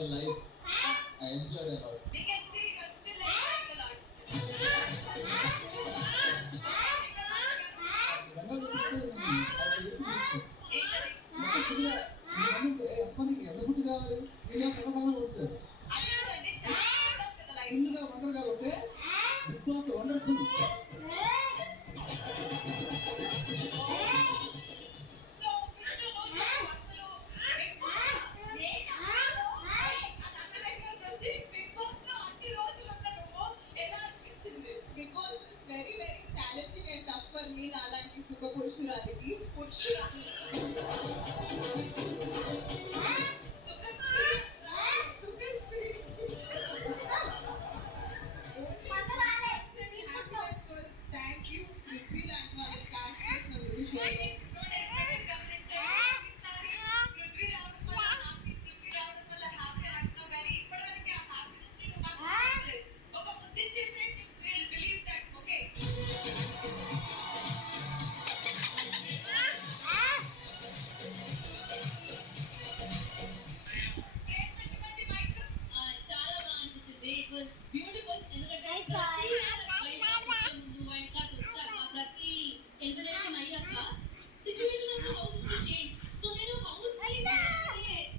my life. I enjoyed a lot. We can see you're still enjoying a lot. అప్పటికి ఎంత food కావాలి? నేను ఎంత సమయం పడుతుంది అదేనండి, చాలా కదా లైఫ్. ఇందులో వండరు కాబట్టి బిగ్ బాస్ వండర్ఫుల్. సో కృష్ణలో అసలు బిగ్ బాస్ నేను అది అక్కడ దగ్గర నుంచి బిగ్ బాస్ లో అన్ని రోజులు ఉన్న నువ్వు ఎలా అనిపించింది? Bigg Boss is very very challenging and tough for me. నాలాంటి సుఖ పురుషురాలికి పురుషురాలు